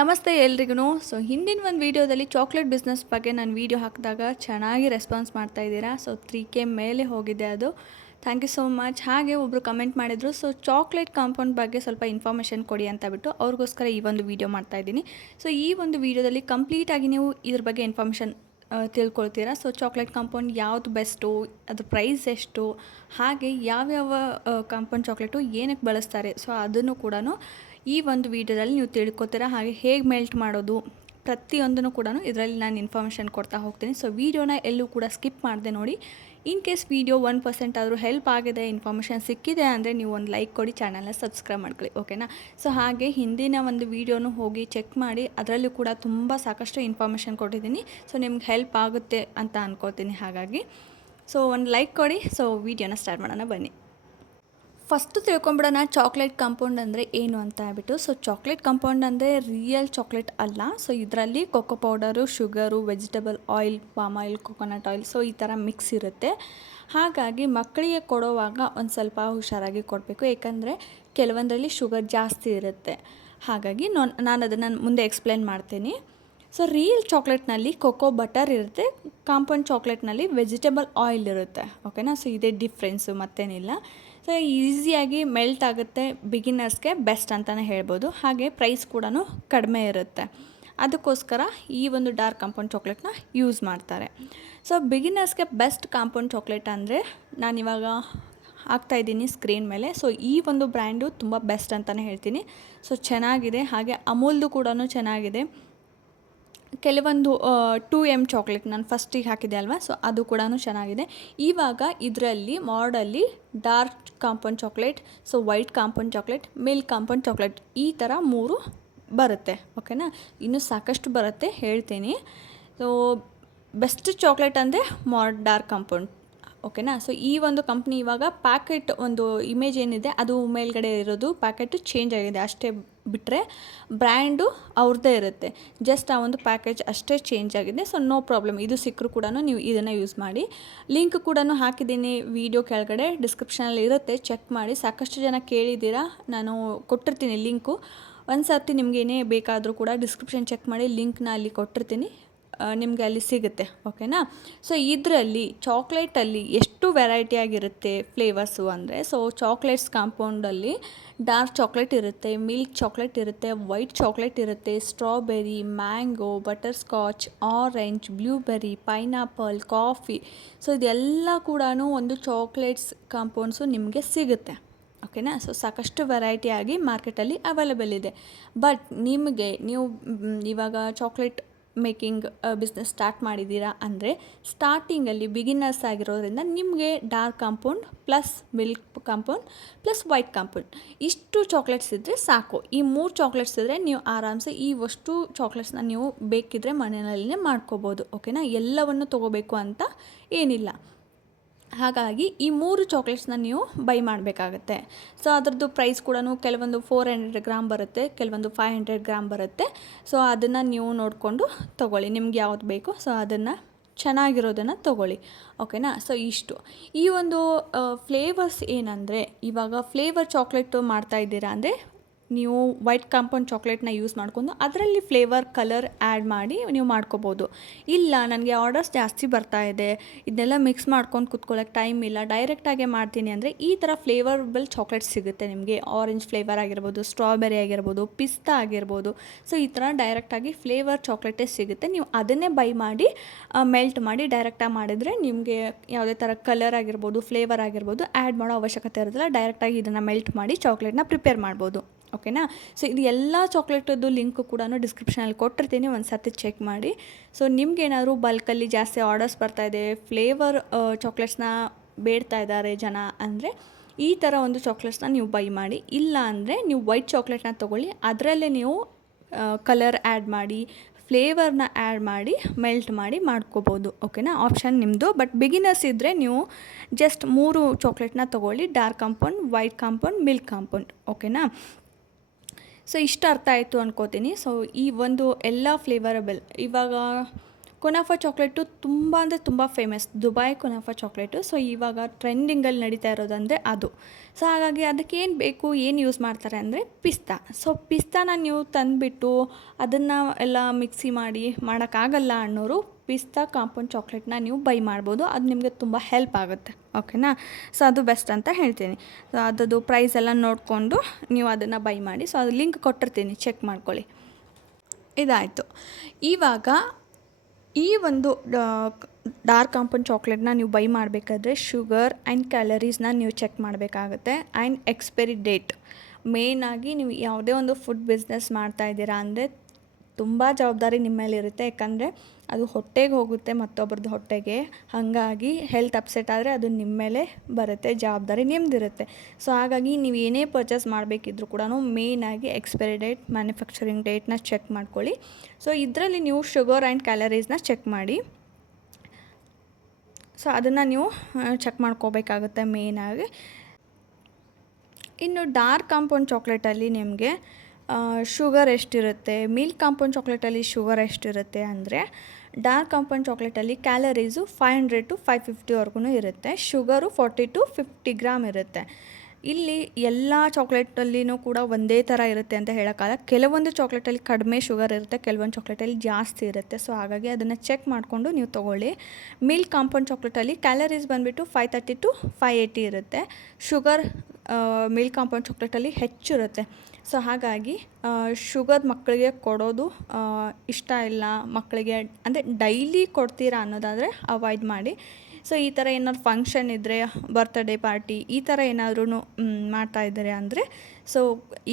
ನಮಸ್ತೆ ಎಲ್ರಿಗೂ. ಹಿಂದಿನ ಒಂದು ವೀಡಿಯೋದಲ್ಲಿ ಚಾಕ್ಲೇಟ್ ಬಿಸ್ನೆಸ್ ಬಗ್ಗೆ ನಾನು ವೀಡಿಯೋ ಹಾಕಿದಾಗ ಚೆನ್ನಾಗಿ ರೆಸ್ಪಾನ್ಸ್ ಮಾಡ್ತಾ ಇದ್ದೀರಾ. 3K ಮೇಲೆ ಹೋಗಿದೆ ಅದು. Thank you so much. ಹಾಗೆ ಒಬ್ಬರು ಕಮೆಂಟ್ ಮಾಡಿದರು, ಚಾಕ್ಲೇಟ್ ಕಾಂಪೌಂಡ್ ಬಗ್ಗೆ ಸ್ವಲ್ಪ ಇನ್ಫಾರ್ಮೇಷನ್ ಕೊಡಿ ಅಂತ ಬಿಟ್ಟು ಅವ್ರಿಗೋಸ್ಕರ ಈ ಒಂದು ವೀಡಿಯೋ ಮಾಡ್ತಾಯಿದ್ದೀನಿ. ಈ ಒಂದು ವೀಡಿಯೋದಲ್ಲಿ ಕಂಪ್ಲೀಟಾಗಿ ನೀವು ಇದ್ರ ಬಗ್ಗೆ ಇನ್ಫಾರ್ಮೇಷನ್ ತಿಳ್ಕೊಳ್ತೀರಾ. ಚಾಕ್ಲೇಟ್ ಕಾಂಪೌಂಡ್ ಯಾವುದು ಬೆಸ್ಟು, ಅದ್ರ ಪ್ರೈಸ್ ಎಷ್ಟು, ಹಾಗೆ ಯಾವ್ಯಾವ ಕಾಂಪೌಂಡ್ ಚಾಕ್ಲೇಟು ಏನಕ್ಕೆ ಬಳಸ್ತಾರೆ, ಅದನ್ನು ಕೂಡ ಈ ಒಂದು ವೀಡಿಯೋದಲ್ಲಿ ನೀವು ತಿಳ್ಕೊತೀರಾ. ಹಾಗೆ ಹೇಗೆ ಮೆಲ್ಟ್ ಮಾಡೋದು ಪ್ರತಿಯೊಂದನ್ನು ಕೂಡ ಇದರಲ್ಲಿ ನಾನು ಇನ್ಫಾರ್ಮೇಷನ್ ಕೊಡ್ತಾ ಹೋಗ್ತೀನಿ. ವೀಡಿಯೋನ ಎಲ್ಲೂ ಕೂಡ ಸ್ಕಿಪ್ ಮಾಡಿದೆ ನೋಡಿ. ಇನ್ ಕೇಸ್ ವೀಡಿಯೋ 1% ಆದರೂ ಹೆಲ್ಪ್ ಆಗಿದೆ, ಇನ್ಫಾರ್ಮೇಷನ್ ಸಿಕ್ಕಿದೆ ಅಂದರೆ ನೀವು ಒಂದು ಲೈಕ್ ಕೊಡಿ, ಚಾನಲ್ನ ಸಬ್ಸ್ಕ್ರೈಬ್ ಮಾಡ್ಕೊಳ್ಳಿ, ಓಕೆನಾ. ಹಾಗೆ ಹಿಂದಿನ ಒಂದು ವೀಡಿಯೋನು ಹೋಗಿ ಚೆಕ್ ಮಾಡಿ, ಅದರಲ್ಲೂ ಕೂಡ ತುಂಬ ಸಾಕಷ್ಟು ಇನ್ಫಾರ್ಮೇಷನ್ ಕೊಟ್ಟಿದ್ದೀನಿ. ನಿಮ್ಗೆ ಹೆಲ್ಪ್ ಆಗುತ್ತೆ ಅಂತ ಅಂದ್ಕೊಳ್ತೀನಿ. ಹಾಗಾಗಿ ಒಂದು ಲೈಕ್ ಕೊಡಿ. ವೀಡಿಯೋನ ಸ್ಟಾರ್ಟ್ ಮಾಡೋಣ ಬನ್ನಿ. ಫಸ್ಟು ತಿಳ್ಕೊಂಬಿಡೋಣ ಚಾಕ್ಲೇಟ್ ಕಾಂಪೌಂಡ್ ಅಂದರೆ ಏನು ಅಂತ ಹೇಳ್ಬಿಟ್ಟು. ಚಾಕ್ಲೇಟ್ ಕಾಂಪೌಂಡ್ ಅಂದರೆ ರಿಯಲ್ ಚಾಕ್ಲೇಟ್ ಅಲ್ಲ. ಇದರಲ್ಲಿ cocoa powder, sugar, vegetable oil, palm oil, coconut oil, ಈ ಥರ ಮಿಕ್ಸ್ ಇರುತ್ತೆ. ಹಾಗಾಗಿ ಮಕ್ಕಳಿಗೆ ಕೊಡುವಾಗ ಒಂದು ಸ್ವಲ್ಪ ಹುಷಾರಾಗಿ ಕೊಡಬೇಕು, ಏಕೆಂದರೆ ಕೆಲವೊಂದರಲ್ಲಿ ಶುಗರ್ ಜಾಸ್ತಿ ಇರುತ್ತೆ. ಹಾಗಾಗಿ ನಾನು ಅದನ್ನು ಮುಂದೆ ಎಕ್ಸ್ಪ್ಲೇನ್ ಮಾಡ್ತೀನಿ. ರಿಯಲ್ ಚಾಕ್ಲೇಟ್ನಲ್ಲಿ ಕೊಕೋ ಬಟರ್ ಇರುತ್ತೆ, ಕಾಂಪೌಂಡ್ ಚಾಕ್ಲೇಟ್ನಲ್ಲಿ ವೆಜಿಟಬಲ್ ಆಯಿಲ್ ಇರುತ್ತೆ, ಓಕೆನಾ. ಇದೇ ಡಿಫ್ರೆನ್ಸು, ಮತ್ತೇನಿಲ್ಲ. ಈಸಿಯಾಗಿ ಮೆಲ್ಟ್ ಆಗುತ್ತೆ, ಬಿಗಿನರ್ಸ್ಗೆ ಬೆಸ್ಟ್ ಅಂತಲೇ ಹೇಳ್ಬೋದು. ಹಾಗೆ ಪ್ರೈಸ್ ಕೂಡ ಕಡಿಮೆ ಇರುತ್ತೆ. ಅದಕ್ಕೋಸ್ಕರ ಈ ಒಂದು ಡಾರ್ಕ್ ಕಾಂಪೌಂಡ್ ಚಾಕ್ಲೇಟ್ನ ಯೂಸ್ ಮಾಡ್ತಾರೆ. ಬಿಗಿನರ್ಸ್ಗೆ ಬೆಸ್ಟ್ ಕಾಂಪೌಂಡ್ ಚಾಕ್ಲೇಟ್ ಅಂದರೆ ನಾನಿವಾಗ ಹಾಕ್ತಾಯಿದ್ದೀನಿ ಸ್ಕ್ರೀನ್ ಮೇಲೆ. ಈ ಒಂದು ಬ್ರ್ಯಾಂಡು ತುಂಬ ಬೆಸ್ಟ್ ಅಂತಲೇ ಹೇಳ್ತೀನಿ. ಚೆನ್ನಾಗಿದೆ. ಹಾಗೆ ಅಮೂಲ್ದು ಕೂಡ ಚೆನ್ನಾಗಿದೆ. ಕೆಲವೊಂದು 2M ಚಾಕ್ಲೇಟ್ ನಾನು ಫಸ್ಟಿಗೆ ಹಾಕಿದೆ ಅಲ್ವಾ, ಅದು ಕೂಡ ಚೆನ್ನಾಗಿದೆ. ಇವಾಗ ಇದರಲ್ಲಿ ಮಾಡಲ್ಲಿ dark compound chocolate, white compound chocolate, milk compound chocolate, ಈ ಥರ 3 ಬರುತ್ತೆ, ಓಕೆನಾ. ಇನ್ನೂ ಸಾಕಷ್ಟು ಬರುತ್ತೆ, ಹೇಳ್ತೀನಿ. ಬೆಸ್ಟ್ ಚಾಕ್ಲೇಟ್ ಅಂದರೆ ಡಾರ್ಕ್ ಕಾಂಪೌಂಡ್, ಓಕೆನಾ. ಈ ಒಂದು ಕಂಪ್ನಿ ಇವಾಗ ಪ್ಯಾಕೆಟ್ ಒಂದು ಇಮೇಜ್ ಏನಿದೆ ಅದು ಮೇಲ್ಗಡೆ ಇರೋದು ಪ್ಯಾಕೆಟು ಚೇಂಜ್ ಆಗಿದೆ ಅಷ್ಟೇ, ಬಿಟ್ಟರೆ ಬ್ರ್ಯಾಂಡು ಅವ್ರದ್ದೇ ಇರುತ್ತೆ. ಜಸ್ಟ್ ಆ ಒಂದು ಪ್ಯಾಕೇಜ್ ಅಷ್ಟೇ ಚೇಂಜ್ ಆಗಿದೆ. ನೋ ಪ್ರಾಬ್ಲಮ್, ಇದು ಸಿಕ್ಕರೂ ಕೂಡ ನೀವು ಇದನ್ನು ಯೂಸ್ ಮಾಡಿ. ಲಿಂಕ್ ಕೂಡ ಹಾಕಿದ್ದೀನಿ ವಿಡಿಯೋ ಕೆಳಗಡೆ, ಡಿಸ್ಕ್ರಿಪ್ಷನಲ್ಲಿ ಇರುತ್ತೆ, ಚೆಕ್ ಮಾಡಿ. ಸಾಕಷ್ಟು ಜನ ಕೇಳಿದ್ದೀರಾ, ನಾನು ಕೊಟ್ಟಿರ್ತೀನಿ ಲಿಂಕು. ಒಂದು ಸರ್ತಿ ನಿಮ್ಗೆ ಏನೇ ಬೇಕಾದರೂ ಕೂಡ ಡಿಸ್ಕ್ರಿಪ್ಷನ್ ಚೆಕ್ ಮಾಡಿ, ಲಿಂಕ್ನ ಅಲ್ಲಿ ಕೊಟ್ಟಿರ್ತೀನಿ, ನಿಮಗೆ ಅಲ್ಲಿ ಸಿಗುತ್ತೆ, ಓಕೆನಾ. ಇದರಲ್ಲಿ ಚಾಕ್ಲೇಟಲ್ಲಿ ಎಷ್ಟು ವೆರೈಟಿ ಆಗಿರುತ್ತೆ ಫ್ಲೇವರ್ಸು ಅಂದರೆ, ಚಾಕ್ಲೇಟ್ಸ್ ಕಾಂಪೌಂಡಲ್ಲಿ ಡಾರ್ಕ್ ಚಾಕ್ಲೇಟ್ ಇರುತ್ತೆ, ಮಿಲ್ಕ್ ಚಾಕ್ಲೇಟ್ ಇರುತ್ತೆ, ವೈಟ್ ಚಾಕ್ಲೇಟ್ ಇರುತ್ತೆ, strawberry, mango, butter scotch, orange, blueberry, pineapple, coffee. ಇದೆಲ್ಲ ಕೂಡ ಒಂದು ಚಾಕ್ಲೇಟ್ಸ್ ಕಾಂಪೌಂಡ್ಸು ನಿಮಗೆ ಸಿಗುತ್ತೆ, ಓಕೆನಾ. ಸಾಕಷ್ಟು ವೆರೈಟಿಯಾಗಿ ಮಾರ್ಕೆಟಲ್ಲಿ ಅವೈಲೇಬಲ್ ಇದೆ. ಬಟ್ ನೀವು ಇವಾಗ ಚಾಕ್ಲೇಟ್ ಮೇಕಿಂಗ್ ಬಿಸ್ನೆಸ್ ಸ್ಟಾರ್ಟ್ ಮಾಡಿದ್ದೀರಾ ಅಂದರೆ, ಸ್ಟಾರ್ಟಿಂಗಲ್ಲಿ ಬಿಗಿನರ್ಸ್ ಆಗಿರೋದ್ರಿಂದ ನಿಮಗೆ dark compound plus milk compound plus white compound ಇಷ್ಟು ಚಾಕ್ಲೇಟ್ಸ್ ಇದ್ದರೆ ಸಾಕು. ಈ 3 ಚಾಕ್ಲೇಟ್ಸ್ ಇದ್ದರೆ ನೀವು ಆರಾಮ್ಸೆ ಈ ಅಷ್ಟು ಚಾಕ್ಲೇಟ್ಸ್ನ ನೀವು ಬೇಕಿದ್ದರೆ ಮನೆಯಲ್ಲೇ ಮಾಡ್ಕೋಬೋದು, ಓಕೆನಾ. ಎಲ್ಲವನ್ನು ತೊಗೋಬೇಕು ಅಂತ ಏನಿಲ್ಲ. ಹಾಗಾಗಿ ಈ 3 ಚಾಕ್ಲೇಟ್ಸ್ನ ನೀವು ಬೈ ಮಾಡಬೇಕಾಗತ್ತೆ. ಅದರದ್ದು ಪ್ರೈಸ್ ಕೂಡ ಕೆಲವೊಂದು 400 ಗ್ರಾಮ್ ಬರುತ್ತೆ, ಕೆಲವೊಂದು 500 ಗ್ರಾಮ್ ಬರುತ್ತೆ. ಅದನ್ನು ನೀವು ನೋಡಿಕೊಂಡು ತೊಗೊಳ್ಳಿ, ನಿಮ್ಗೆ ಯಾವ್ದು ಬೇಕು ಅದನ್ನು ಚೆನ್ನಾಗಿರೋದನ್ನು ತೊಗೊಳ್ಳಿ, ಓಕೆನಾ. ಇಷ್ಟು ಈ ಒಂದು ಫ್ಲೇವರ್ಸ್ ಏನಂದರೆ, ಇವಾಗ ಫ್ಲೇವರ್ ಚಾಕ್ಲೇಟು ಮಾಡ್ತಾಯಿದ್ದೀರಾ ಅಂದರೆ ನೀವು ವೈಟ್ ಕಾಂಪೌಂಡ್ ಚಾಕ್ಲೇಟ್ನ ಯೂಸ್ ಮಾಡ್ಕೊಂಡು ಅದರಲ್ಲಿ ಫ್ಲೇವರ್ ಕಲರ್ ಆ್ಯಡ್ ಮಾಡಿ ನೀವು ಮಾಡ್ಕೋಬೋದು. ಇಲ್ಲ ನನಗೆ ಆರ್ಡರ್ಸ್ ಜಾಸ್ತಿ ಬರ್ತಾ ಇದೆ, ಇದನ್ನೆಲ್ಲ ಮಿಕ್ಸ್ ಮಾಡ್ಕೊಂಡು ಕುತ್ಕೊಳ್ಳೋಕ್ಕೆ ಟೈಮ್ ಇಲ್ಲ, ಡೈರೆಕ್ಟಾಗೆ ಮಾಡ್ತೀನಿ ಅಂದರೆ ಈ ಥರ ಫ್ಲೇವರಬಲ್ ಚಾಕ್ಲೇಟ್ಸ್ ಸಿಗುತ್ತೆ ನಿಮಗೆ. ಆರೆಂಜ್ ಫ್ಲೇವರ್ ಆಗಿರ್ಬೋದು, ಸ್ಟ್ರಾಬೆರಿ ಆಗಿರ್ಬೋದು, ಪಿಸ್ತಾ ಆಗಿರ್ಬೋದು. ಈ ಥರ ಡೈರೆಕ್ಟಾಗಿ ಫ್ಲೇವರ್ ಚಾಕ್ಲೇಟೇ ಸಿಗುತ್ತೆ. ನೀವು ಅದನ್ನೇ ಬೈ ಮಾಡಿ ಮೆಲ್ಟ್ ಮಾಡಿ ಡೈರೆಕ್ಟಾಗಿ ಮಾಡಿದರೆ ನಿಮಗೆ ಯಾವುದೇ ಥರ ಕಲರ್ ಆಗಿರ್ಬೋದು, ಫ್ಲೇವರ್ ಆಗಿರ್ಬೋದು ಆ್ಯಡ್ ಮಾಡೋ ಅವಶ್ಯಕತೆ ಇರೋದಿಲ್ಲ. ಡೈರೆಕ್ಟಾಗಿ ಇದನ್ನು ಮೆಲ್ಟ್ ಮಾಡಿ ಚಾಕ್ಲೇಟ್ನ ಪ್ರಿಪೇರ್ ಮಾಡ್ಬೋದು, ಓಕೆನಾ. ಇದು ಎಲ್ಲ ಚಾಕ್ಲೇಟದ್ದು ಲಿಂಕು ಕೂಡ ಡಿಸ್ಕ್ರಿಪ್ಷನಲ್ಲಿ ಕೊಟ್ಟಿರ್ತೀನಿ, ಒಂದು ಸರ್ತಿ ಚೆಕ್ ಮಾಡಿ. ನಿಮ್ಗೇನಾದರೂ ಬಲ್ಕಲ್ಲಿ ಜಾಸ್ತಿ ಆರ್ಡರ್ಸ್ ಬರ್ತಾಯಿದೆ, ಫ್ಲೇವರ್ ಚಾಕ್ಲೇಟ್ಸ್ನ ಬೇಡ್ತಾ ಇದ್ದಾರೆ ಜನ ಅಂದರೆ ಈ ಥರ ಒಂದು ಚಾಕ್ಲೇಟ್ಸ್ನ ನೀವು ಬೈ ಮಾಡಿ. ಇಲ್ಲ ಅಂದರೆ ನೀವು ವೈಟ್ ಚಾಕ್ಲೇಟ್ನ ತೊಗೊಳ್ಳಿ, ಅದರಲ್ಲೇ ನೀವು ಕಲರ್ ಆ್ಯಡ್ ಮಾಡಿ ಫ್ಲೇವರ್ನ ಆ್ಯಡ್ ಮಾಡಿ ಮೆಲ್ಟ್ ಮಾಡಿ ಮಾಡ್ಕೋಬೋದು, ಓಕೆನಾ. ಆಪ್ಷನ್ ನಿಮ್ಮದು. ಬಟ್ ಬಿಗಿನರ್ಸ್ ಇದ್ದರೆ ನೀವು ಜಸ್ಟ್ 3 ಚಾಕ್ಲೇಟ್ನ ತೊಗೊಳ್ಳಿ, dark compound, white compound, milk compound, ಓಕೆನಾ. ಇಷ್ಟು ಅರ್ಥ ಆಯಿತು ಅನ್ಕೋತೀನಿ. ಈ ಒಂದು ಎಲ್ಲ ಫ್ಲೇವರಬಲ್ ಇವಾಗ ಕುನಾಫಾ ಚಾಕ್ಲೇಟು ತುಂಬ ಅಂದರೆ ತುಂಬ ಫೇಮಸ್, ದುಬೈ ಕುನಾಫಾ ಚಾಕ್ಲೇಟು. ಸೊ ಇವಾಗ ಟ್ರೆಂಡಿಂಗಲ್ಲಿ ನಡೀತಾ ಇರೋದಂದರೆ ಅದು. ಸೊ ಹಾಗಾಗಿ ಅದಕ್ಕೆ ಏನು ಬೇಕು, ಏನು ಯೂಸ್ ಮಾಡ್ತಾರೆ ಅಂದರೆ ಪಿಸ್ತಾ. ಸೊ ಪಿಸ್ತಾನ ನೀವು ತಂದುಬಿಟ್ಟು ಅದನ್ನು ಎಲ್ಲ ಮಿಕ್ಸಿ ಮಾಡಿ ಮಾಡೋಕ್ಕಾಗಲ್ಲ ಅನ್ನೋರು ಪಿಸ್ತಾ ಕಾಂಪೌಂಡ್ ಚಾಕ್ಲೇಟ್ನ ನೀವು ಬೈ ಮಾಡ್ಬೋದು. ಅದು ನಿಮಗೆ ತುಂಬ ಹೆಲ್ಪ್ ಆಗುತ್ತೆ, ಓಕೆನಾ. ಸೊ ಅದು ಬೆಸ್ಟ್ ಅಂತ ಹೇಳ್ತೀನಿ. ಸೊ ಅದರದ್ದು ಪ್ರೈಸ್ ಎಲ್ಲ ನೋಡಿಕೊಂಡು ನೀವು ಅದನ್ನು ಬೈ ಮಾಡಿ. ಸೊ ಅದು ಲಿಂಕ್ ಕೊಟ್ಟಿರ್ತೀನಿ, ಚೆಕ್ ಮಾಡ್ಕೊಳ್ಳಿ. ಇದಾಯಿತು. ಇವಾಗ ಈ ಒಂದು ಡಾರ್ಕ್ ಕಾಂಪೌಂಡ್ ಚಾಕ್ಲೇಟ್ನ ನೀವು ಬೈ ಮಾಡಬೇಕಾದ್ರೆ ಶುಗರ್ ಆ್ಯಂಡ್ ಕ್ಯಾಲರೀಸ್ನ ನೀವು ಚೆಕ್ ಮಾಡಬೇಕಾಗುತ್ತೆ. And expiry date. ಮೇಯ್ನಾಗಿ ನೀವು ಯಾವುದೇ ಒಂದು ಫುಡ್ ಬಿಸ್ನೆಸ್ ಮಾಡ್ತಾಯಿದ್ದೀರಾ ಅಂದರೆ ತುಂಬ ಜವಾಬ್ದಾರಿ ನಿಮ್ಮ ಮೇಲೆ ಇರುತ್ತೆ. ಯಾಕಂದರೆ ಅದು ಹೊಟ್ಟೆಗೆ ಹೋಗುತ್ತೆ, ಮತ್ತೊಬ್ಬರದ್ದು ಹೊಟ್ಟೆಗೆ. ಹಾಗಾಗಿ ಹೆಲ್ತ್ ಅಪ್ಸೆಟ್ ಆದರೆ ಅದು ನಿಮ್ಮ ಮೇಲೆ ಬರುತ್ತೆ, ಜವಾಬ್ದಾರಿ ನಿಮ್ಮದಿರುತ್ತೆ. ಸೊ ಹಾಗಾಗಿ ನೀವು ಏನೇ ಪರ್ಚೇಸ್ ಮಾಡಬೇಕಿದ್ರೂ ಕೂಡ ಮೇಯ್ನಾಗಿ ಎಕ್ಸ್ಪೈರಿ ಡೇಟ್, ಮ್ಯಾನುಫ್ಯಾಕ್ಚರಿಂಗ್ ಡೇಟ್ನ ಚೆಕ್ ಮಾಡ್ಕೊಳ್ಳಿ. ಸೊ ಇದರಲ್ಲಿ ನೀವು ಶುಗರ್ ಆ್ಯಂಡ್ ಕ್ಯಾಲರೀಸ್ನ ಚೆಕ್ ಮಾಡಿ. ಸೊ ಅದನ್ನು ನೀವು ಚೆಕ್ ಮಾಡ್ಕೋಬೇಕಾಗುತ್ತೆ ಮೇಯ್ನಾಗಿ. ಇನ್ನು ಡಾರ್ಕ್ ಕಾಂಪೌಂಡ್ ಚಾಕ್ಲೇಟಲ್ಲಿ ನಿಮಗೆ ಶುಗರ್ ಎಷ್ಟಿರುತ್ತೆ, ಮಿಲ್ಕ್ ಕಾಂಪೌಂಡ್ ಚಾಕ್ಲೇಟಲ್ಲಿ ಶುಗರ್ ಎಷ್ಟಿರುತ್ತೆ ಅಂದರೆ ಡಾರ್ಕ್ ಕಾಂಪೌಂಡ್ ಚಾಕ್ಲೇಟಲ್ಲಿ ಕ್ಯಾಲರೀಸು 500 to 550 ಇರುತ್ತೆ. ಶುಗರು 40 to 50 ಗ್ರಾಮ್ ಇರುತ್ತೆ. ಇಲ್ಲಿ ಎಲ್ಲ ಚಾಕ್ಲೇಟಲ್ಲಿನೂ ಕೂಡ ಒಂದೇ ಥರ ಇರುತ್ತೆ ಅಂತ ಹೇಳೋಕ್ಕಲ್ಲ. ಕೆಲವೊಂದು ಚಾಕ್ಲೇಟಲ್ಲಿ ಕಡಿಮೆ ಶುಗರ್ ಇರುತ್ತೆ, ಕೆಲವೊಂದು ಚಾಕ್ಲೇಟಲ್ಲಿ ಜಾಸ್ತಿ ಇರುತ್ತೆ. ಸೊ ಹಾಗಾಗಿ ಅದನ್ನು ಚೆಕ್ ಮಾಡಿಕೊಂಡು ನೀವು ತೊಗೊಳ್ಳಿ. ಮಿಲ್ಕ್ ಕಾಂಪೌಂಡ್ ಚಾಕ್ಲೇಟಲ್ಲಿ ಕ್ಯಾಲರೀಸ್ ಬಂದುಬಿಟ್ಟು 530 to 580 ಇರುತ್ತೆ. ಶುಗರ್ ಮಿಲ್ಕ್ ಕಾಂಪೌಂಡ್ ಚಾಕ್ಲೇಟಲ್ಲಿ ಹೆಚ್ಚಿರುತ್ತೆ. ಸೊ ಹಾಗಾಗಿ ಶುಗರ್ ಮಕ್ಕಳಿಗೆ ಕೊಡೋದು ಇಷ್ಟ ಇಲ್ಲ. ಮಕ್ಕಳಿಗೆ ಅಂದರೆ ಡೈಲಿ ಕೊಡ್ತೀರಾ ಅನ್ನೋದಾದರೆ ಅವಾಯ್ಡ್ ಮಾಡಿ. ಸೊ ಈ ಥರ ಏನಾದ್ರು ಫಂಕ್ಷನ್ ಇದ್ದರೆ, ಬರ್ತ್ಡೇ ಪಾರ್ಟಿ ಈ ಥರ ಏನಾದ್ರೂ ಮಾಡ್ತಾಯಿದ್ದಾರೆ ಅಂದರೆ ಸೊ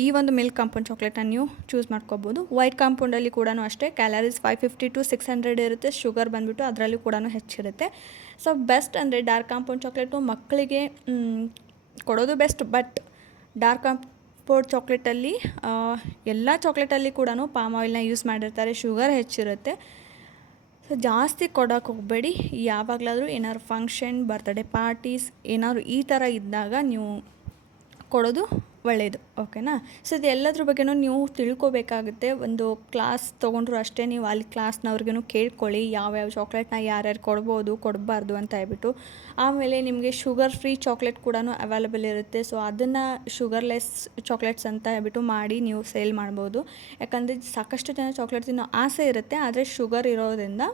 ಈ ಒಂದು ಮಿಲ್ಕ್ ಕಾಂಪೌಂಡ್ ಚಾಕ್ಲೇಟನ್ನ ನೀವು ಚೂಸ್ ಮಾಡ್ಕೋಬೋದು. ವೈಟ್ ಕಾಂಪೌಂಡಲ್ಲಿ ಕೂಡ ಅಷ್ಟೇ ಕ್ಯಾಲರೀಸ್ 550 to 600 ಇರುತ್ತೆ. ಶುಗರ್ ಬಂದುಬಿಟ್ಟು ಅದರಲ್ಲಿ ಕೂಡ ಹೆಚ್ಚಿರುತ್ತೆ. ಸೊ ಬೆಸ್ಟ್ ಅಂದರೆ ಡಾರ್ಕ್ ಕಾಂಪೌಂಡ್ ಚಾಕ್ಲೇಟು ಮಕ್ಕಳಿಗೆ ಕೊಡೋದು ಬೆಸ್ಟ್. ಬಟ್ ಡಾರ್ಕ್ ಕಾಂಪೌಂಡ್ ಚಾಕ್ಲೇಟಲ್ಲಿ ಎಲ್ಲ ಚಾಕ್ಲೇಟಲ್ಲಿ ಕೂಡ ಪಾಮ್ ಆಯಿಲ್ನ ಯೂಸ್ ಮಾಡಿರ್ತಾರೆ, ಶುಗರ್ ಹೆಚ್ಚಿರುತ್ತೆ. ಸೊ ಜಾಸ್ತಿ ಕೊಡೋಕೆ ಹೋಗಬೇಡಿ. ಯಾವಾಗಲಾದರೂ ಏನಾದ್ರು ಫಂಕ್ಷನ್, ಬರ್ತ್ಡೇ ಪಾರ್ಟೀಸ್ ಏನಾದ್ರು ಈ ಥರ ಇದ್ದಾಗ ನೀವು ಕೊಡೋದು ಒಳ್ಳೆಯದು, ಓಕೆನಾ. ಸೊ ಇದು ಎಲ್ಲದ್ರ ಬಗ್ಗೆನೂ ನೀವು ತಿಳ್ಕೊಬೇಕಾಗುತ್ತೆ. ಒಂದು ಕ್ಲಾಸ್ ತೊಗೊಂಡ್ರು ಅಷ್ಟೇ, ನೀವು ಅಲ್ಲಿ ಕ್ಲಾಸ್ನವ್ರಿಗೂ ಕೇಳ್ಕೊಳ್ಳಿ ಯಾವ್ಯಾವ ಚಾಕ್ಲೇಟ್ನ ಯಾರ್ಯಾರು ಕೊಡ್ಬೋದು ಕೊಡಬಾರ್ದು ಅಂತ ಹೇಳ್ಬಿಟ್ಟು. ಆಮೇಲೆ ನಿಮಗೆ ಶುಗರ್ ಫ್ರೀ ಚಾಕ್ಲೇಟ್ ಕೂಡ ಅವೈಲೇಬಲ್ ಇರುತ್ತೆ. ಸೊ ಅದನ್ನು ಶುಗರ್ಲೆಸ್ ಚಾಕ್ಲೇಟ್ಸ್ ಅಂತ ಹೇಳ್ಬಿಟ್ಟು ಮಾಡಿ ನೀವು ಸೇಲ್ ಮಾಡ್ಬೋದು. ಯಾಕಂದರೆ ಸಾಕಷ್ಟು ಜನ ಚಾಕ್ಲೇಟ್ ತಿನ್ನೋ ಆಸೆ ಇರುತ್ತೆ, ಆದರೆ ಶುಗರ್ ಇರೋದ್ರಿಂದ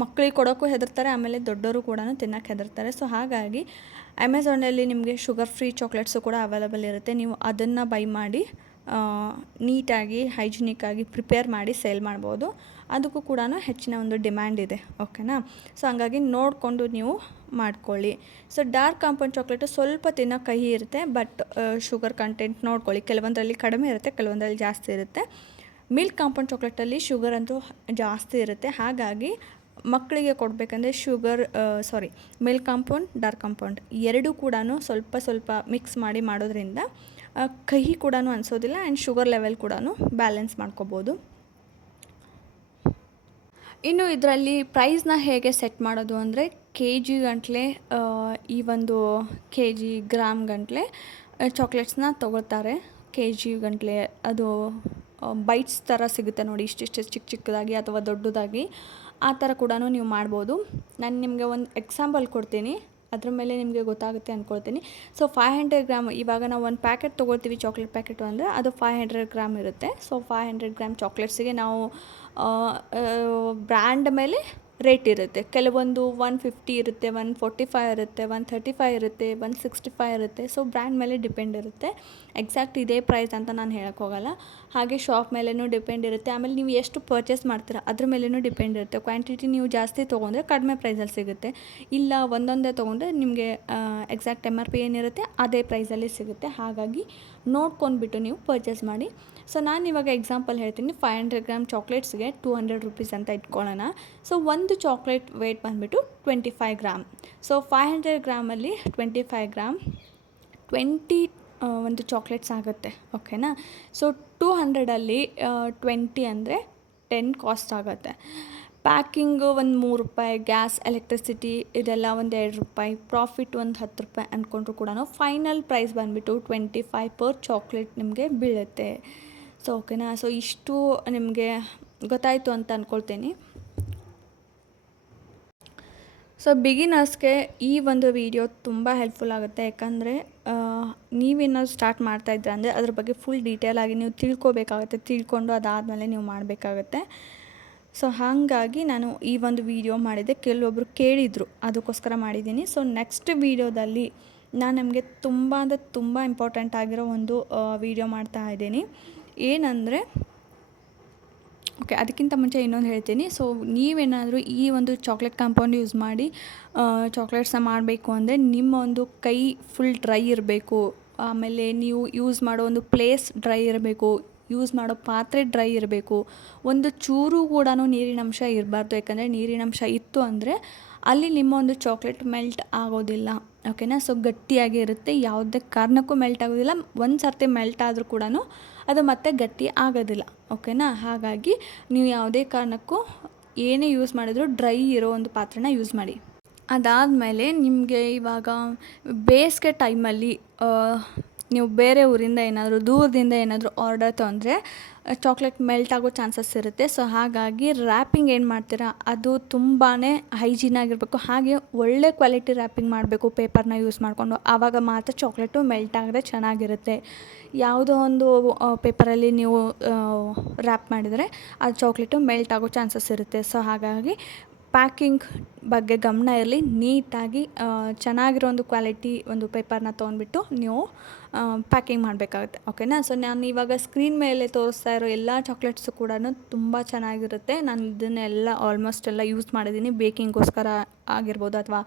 ಮಕ್ಕಳಿಗೆ ಕೊಡೋಕ್ಕೂ ಹೆದರ್ತಾರೆ, ಆಮೇಲೆ ದೊಡ್ಡವರು ಕೂಡ ತಿನ್ನೋಕ್ಕೆ ಹೆದರ್ತಾರೆ. ಸೊ ಹಾಗಾಗಿ ಅಮೆಝಾನಲ್ಲಿ ನಿಮಗೆ ಶುಗರ್ ಫ್ರೀ ಚಾಕ್ಲೇಟ್ಸು ಕೂಡ ಅವೈಲೇಬಲ್ ಇರುತ್ತೆ. ನೀವು ಅದನ್ನು ಬೈ ಮಾಡಿ ನೀಟಾಗಿ ಹೈಜಿನಿಕ್ಕಾಗಿ ಪ್ರಿಪೇರ್ ಮಾಡಿ ಸೇಲ್ ಮಾಡ್ಬೋದು. ಅದಕ್ಕೂ ಕೂಡ ಹೆಚ್ಚಿನ ಒಂದು ಡಿಮ್ಯಾಂಡ್ ಇದೆ, ಓಕೆನಾ. ಸೊ ಹಂಗಾಗಿ ನೋಡಿಕೊಂಡು ನೀವು ಮಾಡ್ಕೊಳ್ಳಿ. ಸೊ ಡಾರ್ಕ್ ಕಾಂಪೌಂಡ್ ಚಾಕ್ಲೇಟು ಸ್ವಲ್ಪ ತಿನ್ನೋಕೆ ಕಹಿ ಇರುತ್ತೆ, ಬಟ್ ಶುಗರ್ ಕಂಟೆಂಟ್ ನೋಡ್ಕೊಳ್ಳಿ. ಕೆಲವೊಂದರಲ್ಲಿ ಕಡಿಮೆ ಇರುತ್ತೆ, ಕೆಲವೊಂದರಲ್ಲಿ ಜಾಸ್ತಿ ಇರುತ್ತೆ. ಮಿಲ್ಕ್ ಕಾಂಪೌಂಡ್ ಚಾಕ್ಲೇಟಲ್ಲಿ ಶುಗರ್ ಅಂತೂ ಜಾಸ್ತಿ ಇರುತ್ತೆ. ಹಾಗಾಗಿ ಮಕ್ಕಳಿಗೆ ಕೊಡಬೇಕಂದ್ರೆ ಮಿಲ್ಕ್ ಕಾಂಪೌಂಡ್, ಡಾರ್ಕ್ ಕಾಂಪೌಂಡ್ ಎರಡೂ ಕೂಡ ಸ್ವಲ್ಪ ಸ್ವಲ್ಪ ಮಿಕ್ಸ್ ಮಾಡಿ ಮಾಡೋದ್ರಿಂದ ಕಹಿ ಕೂಡ ಅನಿಸೋದಿಲ್ಲ ಆ್ಯಂಡ್ ಶುಗರ್ ಲೆವೆಲ್ ಕೂಡ ಬ್ಯಾಲೆನ್ಸ್ ಮಾಡ್ಕೋಬೋದು. ಇನ್ನು ಇದರಲ್ಲಿ ಪ್ರೈಸ್ನ ಹೇಗೆ ಸೆಟ್ ಮಾಡೋದು ಅಂದರೆ KG ಗಂಟಲೆ ಈ ಒಂದು KG ಗ್ರಾಮ್ ಗಂಟಲೆ ಚಾಕ್ಲೇಟ್ಸ್ನ ತೊಗೊಳ್ತಾರೆ. KG ಗಂಟಲೆ ಅದು ಬೈಟ್ಸ್ ಥರ ಸಿಗುತ್ತೆ ನೋಡಿ, ಇಷ್ಟಿಷ್ಟು ಚಿಕ್ಕ ಚಿಕ್ಕದಾಗಿ ಅಥವಾ ದೊಡ್ಡದಾಗಿ, ಆ ಥರ ಕೂಡ ನೀವು ಮಾಡ್ಬೋದು. ನಾನು ನಿಮಗೆ ಒಂದು ಎಕ್ಸಾಂಪಲ್ ಕೊಡ್ತೀನಿ, ಅದ್ರ ಮೇಲೆ ನಿಮಗೆ ಗೊತ್ತಾಗುತ್ತೆ ಅಂದ್ಕೊಳ್ತೀನಿ. ಸೊ 500 ಗ್ರಾಮ್, ಇವಾಗ ನಾವು ಒಂದು ಪ್ಯಾಕೆಟ್ ತೊಗೊಳ್ತೀವಿ ಚಾಕ್ಲೇಟ್ ಪ್ಯಾಕೆಟು ಅಂದರೆ ಅದು 500 ಗ್ರಾಮ್ ಇರುತ್ತೆ. ಸೊ 500 ಗ್ರಾಮ್ ಚಾಕ್ಲೇಟ್ಸಿಗೆ ನಾವು ಬ್ರ್ಯಾಂಡ್ ಮೇಲೆ ರೇಟ್ ಇರುತ್ತೆ. ಕೆಲವೊಂದು 150 ಇರುತ್ತೆ, 145 ಇರುತ್ತೆ, 135 ಇರುತ್ತೆ, 165 ಇರುತ್ತೆ. ಸೊ ಬ್ರ್ಯಾಂಡ್ ಮೇಲೆ ಡಿಪೆಂಡ್ ಇರುತ್ತೆ. ಎಕ್ಸಾಕ್ಟ್ ಇದೇ ಪ್ರೈಸ್ ಅಂತ ನಾನು ಹೇಳೋಕ್ಕೆ ಹೋಗಲ್ಲ. ಹಾಗೆ ಶಾಪ್ ಮೇಲೂ ಡಿಪೆಂಡ್ ಇರುತ್ತೆ. ಆಮೇಲೆ ನೀವು ಎಷ್ಟು ಪರ್ಚೇಸ್ ಮಾಡ್ತೀರಾ ಅದ್ರ ಮೇಲೂ ಡಿಪೆಂಡ್ ಇರುತ್ತೆ. ಕ್ವಾಂಟಿಟಿ ನೀವು ಜಾಸ್ತಿ ತೊಗೊಂಡ್ರೆ ಕಡಿಮೆ ಪ್ರೈಸಲ್ಲಿ ಸಿಗುತ್ತೆ. ಇಲ್ಲ ಒಂದೊಂದೇ ತೊಗೊಂಡ್ರೆ ನಿಮಗೆ ಎಕ್ಸಾಕ್ಟ್ MRP ಏನಿರುತ್ತೆ ಅದೇ ಪ್ರೈಸಲ್ಲಿ ಸಿಗುತ್ತೆ. ಹಾಗಾಗಿ ನೋಡ್ಕೊಂಡ್ಬಿಟ್ಟು ನೀವು ಪರ್ಚೇಸ್ ಮಾಡಿ. ಸೊ ನಾನು ಇವಾಗ ಎಕ್ಸಾಂಪಲ್ ಹೇಳ್ತೀನಿ. 500 ಗ್ರಾಮ್ ಚಾಕ್ಲೇಟ್ಸ್ಗೆ 200 ರೂಪೀಸ್ ಅಂತ ಇಟ್ಕೊಳ್ಳೋಣ. ಸೊ ಒಂದು ಚಾಕ್ಲೇಟ್ ವೇಟ್ ಬಂದುಬಿಟ್ಟು 25 ಗ್ರಾಮ್. ಸೊ 500 ಗ್ರಾಮಲ್ಲಿ 25 ಗ್ರಾಮ್ 20 ಒಂದು ಚಾಕ್ಲೇಟ್ಸ್ ಆಗುತ್ತೆ, ಓಕೆನಾ. ಸೊ 200ಅಲ್ಲಿ 20 ಅಂದರೆ 10 ಕಾಸ್ಟ್ ಆಗುತ್ತೆ. ಪ್ಯಾಕಿಂಗು ಒಂದು 3 ರೂಪಾಯಿ, ಗ್ಯಾಸ್, ಎಲೆಕ್ಟ್ರಿಸಿಟಿ ಇದೆಲ್ಲ ಒಂದು 2 ರೂಪಾಯಿ, ಪ್ರಾಫಿಟ್ ಒಂದು 10 ರೂಪಾಯಿ ಅಂದ್ಕೊಂಡ್ರು ಕೂಡ ಫೈನಲ್ ಪ್ರೈಸ್ ಬಂದುಬಿಟ್ಟು 25 ಪರ್ ಚಾಕ್ಲೇಟ್ ನಿಮಗೆ ಬೀಳುತ್ತೆ. ಸೊ ಓಕೆನಾ. ಸೊ ಇಷ್ಟು ನಿಮಗೆ ಗೊತ್ತಾಯಿತು ಅಂತ ಅಂದ್ಕೊಳ್ತೀನಿ. ಸೊ ಬಿಗಿನರ್ಸ್ಗೆ ಈ ಒಂದು ವಿಡಿಯೋ ತುಂಬ ಹೆಲ್ಪ್ಫುಲ್ ಆಗುತ್ತೆ. ಯಾಕಂದರೆ ನೀವೇನಾದ್ರು ಸ್ಟಾರ್ಟ್ ಮಾಡ್ತಾಯಿದ್ರೆ ಅಂದರೆ ಅದ್ರ ಬಗ್ಗೆ ಫುಲ್ ಡೀಟೇಲಾಗಿ ನೀವು ತಿಳ್ಕೊಬೇಕಾಗುತ್ತೆ. ತಿಳ್ಕೊಂಡು ಅದಾದಮೇಲೆ ನೀವು ಮಾಡಬೇಕಾಗತ್ತೆ. ಸೊ ಹಾಗಾಗಿ ನಾನು ಈ ಒಂದು ವಿಡಿಯೋ ಮಾಡಿದ್ದೆ. ಕೆಲವೊಬ್ಬರು ಕೇಳಿದರು, ಅದಕ್ಕೋಸ್ಕರ ಮಾಡಿದ್ದೀನಿ. ಸೊ ನೆಕ್ಸ್ಟ್ ವಿಡಿಯೋದಲ್ಲಿ ನಾನು ನಿಮಗೆ ತುಂಬ ಅಂದರೆ ತುಂಬ ಇಂಪಾರ್ಟೆಂಟ್ ಆಗಿರೋ ಒಂದು ವಿಡಿಯೋ ಮಾಡ್ತಾ ಇದ್ದೀನಿ. ಏನಂದರೆ ಓಕೆ, ಅದಕ್ಕಿಂತ ಮುಂಚೆ ಇನ್ನೊಂದು ಹೇಳ್ತೀನಿ. ಸೊ ನೀವೇನಾದರೂ ಈ ಒಂದು ಚಾಕ್ಲೇಟ್ ಕಾಂಪೌಂಡ್ ಯೂಸ್ ಮಾಡಿ ಚಾಕ್ಲೇಟ್ಸನ್ನ ಮಾಡಬೇಕು ಅಂದರೆ ನಿಮ್ಮ ಒಂದು ಕೈ ಫುಲ್ ಡ್ರೈ ಇರಬೇಕು. ಆಮೇಲೆ ನೀವು ಯೂಸ್ ಮಾಡೋ ಒಂದು ಪ್ಲೇಸ್ ಡ್ರೈ ಇರಬೇಕು. ಯೂಸ್ ಮಾಡೋ ಪಾತ್ರೆ ಡ್ರೈ ಇರಬೇಕು. ಒಂದು ಚೂರು ಕೂಡ ನೀರಿನಂಶ ಇರಬಾರ್ದು. ಯಾಕಂದರೆ ನೀರಿನಂಶ ಇತ್ತು ಅಂದರೆ ಅಲ್ಲಿ ನಿಮ್ಮ ಒಂದು ಚಾಕ್ಲೇಟ್ ಮೆಲ್ಟ್ ಆಗೋದಿಲ್ಲ. ಓಕೆನಾ. ಸೊ ಗಟ್ಟಿಯಾಗಿ ಇರುತ್ತೆ, ಯಾವುದೇ ಕಾರಣಕ್ಕೂ ಮೆಲ್ಟ್ ಆಗೋದಿಲ್ಲ. ಒಂದು ಸರ್ತಿ ಮೆಲ್ಟ್ ಆದರೂ ಕೂಡ ಅದು ಮತ್ತೆ ಗಟ್ಟಿ ಆಗೋದಿಲ್ಲ. ಓಕೆನಾ. ಹಾಗಾಗಿ ನೀವು ಯಾವುದೇ ಕಾರಣಕ್ಕೂ ಏನೇ ಯೂಸ್ ಮಾಡಿದರೂ ಡ್ರೈ ಇರೋ ಒಂದು ಪಾತ್ರೆನ ಯೂಸ್ ಮಾಡಿ. ಅದಾದಮೇಲೆ ನಿಮಗೆ ಇವಾಗ ಬೇಸಿಗೆ ಟೈಮಲ್ಲಿ ನೀವು ಬೇರೆ ಊರಿಂದ ಏನಾದರೂ ದೂರದಿಂದ ಏನಾದರೂ ಆರ್ಡರ್ ತೊಗೊಂಡ್ರೆ ಚಾಕ್ಲೇಟ್ ಮೆಲ್ಟ್ ಆಗೋ ಚಾನ್ಸಸ್ ಇರುತ್ತೆ. ಸೊ ಹಾಗಾಗಿ ರ್ಯಾಪಿಂಗ್ ಏನು ಮಾಡ್ತೀರಾ ಅದು ತುಂಬಾ ಹೈಜೀನ್ ಆಗಿರಬೇಕು. ಹಾಗೆ ಒಳ್ಳೆ ಕ್ವಾಲಿಟಿ ರ್ಯಾಪಿಂಗ್ ಮಾಡಬೇಕು ಪೇಪರ್ನ ಯೂಸ್ ಮಾಡಿಕೊಂಡು. ಆವಾಗ ಮಾತ್ರ ಚಾಕ್ಲೇಟು ಮೆಲ್ಟ್ ಆದರೆ ಚೆನ್ನಾಗಿರುತ್ತೆ. ಯಾವುದೋ ಒಂದು ಪೇಪರಲ್ಲಿ ನೀವು ರ್ಯಾಪ್ ಮಾಡಿದರೆ ಅದು ಚಾಕ್ಲೇಟು ಮೆಲ್ಟ್ ಆಗೋ ಚಾನ್ಸಸ್ ಇರುತ್ತೆ. ಸೊ ಹಾಗಾಗಿ ಪ್ಯಾಕಿಂಗ್ ಬಗ್ಗೆ ಗಮನ ಇರಲಿ. ನೀಟಾಗಿ ಚೆನ್ನಾಗಿರೋ ಒಂದು ಕ್ವಾಲಿಟಿ ಒಂದು ಪೇಪರ್ನ ತೊಗೊಂಡ್ಬಿಟ್ಟು ನೀವು ಪ್ಯಾಕಿಂಗ್ ಮಾಡಬೇಕಾಗುತ್ತೆ. ಓಕೆನಾ. ಸೊ ನಾನು ಇವಾಗ ಸ್ಕ್ರೀನ್ ಮೇಲೆ ತೋರಿಸ್ತಾ ಇರೋ ಎಲ್ಲ ಚಾಕ್ಲೇಟ್ಸು ಕೂಡ ತುಂಬ ಚೆನ್ನಾಗಿರುತ್ತೆ. ನಾನು ಇದನ್ನೆಲ್ಲ ಆಲ್ಮೋಸ್ಟ್ ಎಲ್ಲ ಯೂಸ್ ಮಾಡಿದ್ದೀನಿ. ಬೇಕಿಂಗ್ಗೋಸ್ಕರ ಆಗಿರ್ಬೋದು ಅಥವಾ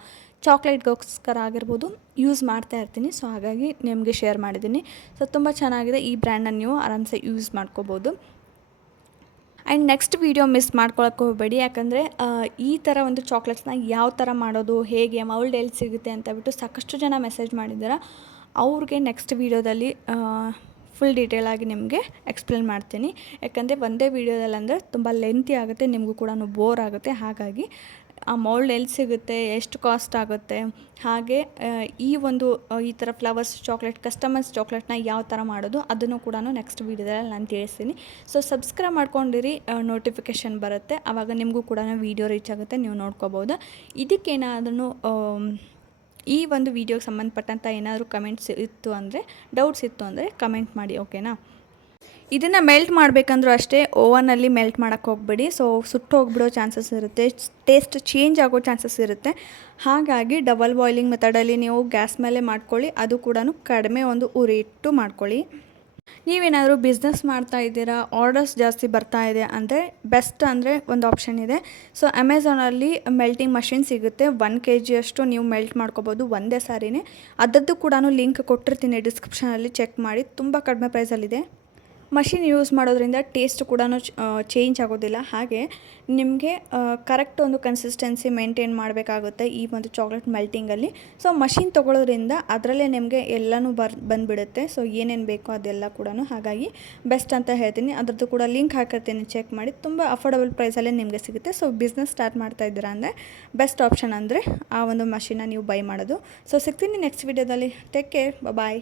ಚಾಕ್ಲೇಟ್ಗೋಸ್ಕರ ಆಗಿರ್ಬೋದು ಯೂಸ್ ಮಾಡ್ತಾ ಇರ್ತೀನಿ. ಸೊ ಹಾಗಾಗಿ ನಿಮಗೆ ಶೇರ್ ಮಾಡಿದ್ದೀನಿ. ಸೊ ತುಂಬ ಚೆನ್ನಾಗಿದೆ. ಈ ಬ್ರ್ಯಾಂಡನ್ನು ನೀವು ಆರಾಮ್ಸೆ ಯೂಸ್ ಮಾಡ್ಕೋಬೋದು. ಆ್ಯಂಡ್ ನೆಕ್ಸ್ಟ್ ವೀಡಿಯೋ ಮಿಸ್ ಮಾಡ್ಕೊಳಕ್ಕೆ ಹೋಗಬೇಡಿ. ಯಾಕಂದರೆ ಈ ಥರ ಒಂದು ಚಾಕ್ಲೇಟ್ಸ್ನ ಯಾವ ಥರ ಮಾಡೋದು, ಹೇಗೆ ಮೌಲ್ಡ್ ಎಲ್ಲಿ ಸಿಗುತ್ತೆ ಅಂತ ಬಿಟ್ಟು ಸಾಕಷ್ಟು ಜನ ಮೆಸೇಜ್ ಮಾಡಿದ್ದಾರೆ. ಅವ್ರಿಗೆ ನೆಕ್ಸ್ಟ್ ವೀಡಿಯೋದಲ್ಲಿ ಫುಲ್ ಡೀಟೇಲಾಗಿ ನಿಮಗೆ ಎಕ್ಸ್ಪ್ಲೇನ್ ಮಾಡ್ತೀನಿ. ಯಾಕಂದರೆ ಒಂದೇ ವೀಡಿಯೋದಲ್ಲಿ ಅಂದರೆ ತುಂಬ ಲೆಂತಿ ಆಗುತ್ತೆ, ನಿಮಗೂ ಕೂಡ ಬೋರ್ ಆಗುತ್ತೆ. ಹಾಗಾಗಿ ಆ ಮೌಲ್ಡ್ ಎಲ್ಲಿ ಸಿಗುತ್ತೆ, ಎಷ್ಟು ಕಾಸ್ಟ್ ಆಗುತ್ತೆ, ಹಾಗೆ ಈ ಥರ ಫ್ಲವರ್ಸ್ ಚಾಕ್ಲೇಟ್ ಕಸ್ಟಮೈಸ್ ಚಾಕ್ಲೇಟ್ನ ಯಾವ ಥರ ಮಾಡೋದು ಅದನ್ನು ಕೂಡ ನೆಕ್ಸ್ಟ್ ವೀಡಿಯೋದಲ್ಲಿ ನಾನು ತಿಳಿಸ್ತೀನಿ. ಸೊ ಸಬ್ಸ್ಕ್ರೈಬ್ ಮಾಡ್ಕೊಂಡಿರಿ, ನೋಟಿಫಿಕೇಷನ್ ಬರುತ್ತೆ. ಆವಾಗ ನಿಮಗೂ ಕೂಡ ವೀಡಿಯೋ ರೀಚ್ ಆಗುತ್ತೆ, ನೀವು ನೋಡ್ಕೋಬೋದು. ಇದಕ್ಕೇನಾದ್ರೂ ಈ ಒಂದು ವೀಡಿಯೋಗೆ ಸಂಬಂಧಪಟ್ಟಂಥ ಏನಾದರೂ ಕಮೆಂಟ್ಸ್ ಇತ್ತು ಅಂದರೆ, ಡೌಟ್ಸ್ ಇತ್ತು ಅಂದರೆ ಕಮೆಂಟ್ ಮಾಡಿ. ಓಕೆನಾ. ಇದನ್ನು ಮೆಲ್ಟ್ ಮಾಡಬೇಕಂದ್ರೂ ಅಷ್ಟೇ ಓವನಲ್ಲಿ ಮೆಲ್ಟ್ ಮಾಡೋಕ್ಕೆ ಹೋಗಬೇಡಿ. ಸೊ ಸುಟ್ಟು ಹೋಗಿಬಿಡೋ ಚಾನ್ಸಸ್ ಇರುತ್ತೆ, ಟೇಸ್ಟ್ ಚೇಂಜ್ ಆಗೋ ಚಾನ್ಸಸ್ ಇರುತ್ತೆ. ಹಾಗಾಗಿ ಡಬಲ್ ಬಾಯ್ಲಿಂಗ್ ಮೆಥಡಲ್ಲಿ ನೀವು ಗ್ಯಾಸ್ ಮೇಲೆ ಮಾಡ್ಕೊಳ್ಳಿ. ಅದು ಕೂಡ ಕಡಿಮೆ ಒಂದು ಉರಿ ಇಟ್ಟು ಮಾಡ್ಕೊಳ್ಳಿ. ನೀವೇನಾದರೂ ಬಿಸ್ನೆಸ್ ಮಾಡ್ತಾ ಇದ್ದೀರಾ, ಆರ್ಡರ್ಸ್ ಜಾಸ್ತಿ ಬರ್ತಾ ಇದೆ ಅಂದರೆ ಬೆಸ್ಟ್ ಅಂದರೆ ಒಂದು ಆಪ್ಷನ್ ಇದೆ. ಸೊ ಅಮೆಝಾನಲ್ಲಿ ಮೆಲ್ಟಿಂಗ್ ಮಷಿನ್ ಸಿಗುತ್ತೆ. 1 kg ಅಷ್ಟು ನೀವು ಮೆಲ್ಟ್ ಮಾಡ್ಕೋಬೋದು ಒಂದೇ ಸಾರಿನೇ. ಅದರದ್ದು ಕೂಡ ಲಿಂಕ್ ಕೊಟ್ಟಿರ್ತೀನಿ ಡಿಸ್ಕ್ರಿಪ್ಷನಲ್ಲಿ, ಚೆಕ್ ಮಾಡಿ. ತುಂಬ ಕಡಿಮೆ ಪ್ರೈಸಲ್ಲಿದೆ. ಮಷಿನ್ ಯೂಸ್ ಮಾಡೋದ್ರಿಂದ ಟೇಸ್ಟ್ ಕೂಡ ಚೇಂಜ್ ಆಗೋದಿಲ್ಲ. ಹಾಗೆ ನಿಮಗೆ ಕರೆಕ್ಟ್ ಒಂದು ಕನ್ಸಿಸ್ಟೆನ್ಸಿ ಮೇಂಟೈನ್ ಮಾಡಬೇಕಾಗುತ್ತೆ ಈ ಒಂದು ಚಾಕ್ಲೇಟ್ ಮೆಲ್ಟಿಂಗಲ್ಲಿ. ಸೊ ಮಷಿನ್ ತೊಗೊಳ್ಳೋದ್ರಿಂದ ಅದರಲ್ಲೇ ನಿಮಗೆ ಎಲ್ಲನೂ ಬಂದುಬಿಡುತ್ತೆ. ಸೊ ಏನೇನು ಬೇಕೋ ಅದೆಲ್ಲ ಕೂಡ. ಹಾಗಾಗಿ ಬೆಸ್ಟ್ ಅಂತ ಹೇಳ್ತೀನಿ. ಅದರದ್ದು ಕೂಡ ಲಿಂಕ್ ಹಾಕಿರ್ತೀನಿ, ಚೆಕ್ ಮಾಡಿ. ತುಂಬ ಅಫೋರ್ಡಬಲ್ ಪ್ರೈಸಲ್ಲೇ ನಿಮಗೆ ಸಿಗುತ್ತೆ. ಸೊ ಬಿಸ್ನೆಸ್ ಸ್ಟಾರ್ಟ್ ಮಾಡ್ತಾ ಇದ್ದೀರಾ ಅಂದರೆ ಬೆಸ್ಟ್ ಆಪ್ಷನ್ ಅಂದರೆ ಆ ಒಂದು ಮಷಿನ್ನ ನೀವು ಬೈ ಮಾಡೋದು. ಸೊ ಸಿಗ್ತೀನಿ ನೆಕ್ಸ್ಟ್ ವೀಡಿಯೋದಲ್ಲಿ. ಟೇಕ್ ಕೇರ್, ಬಾಯ್.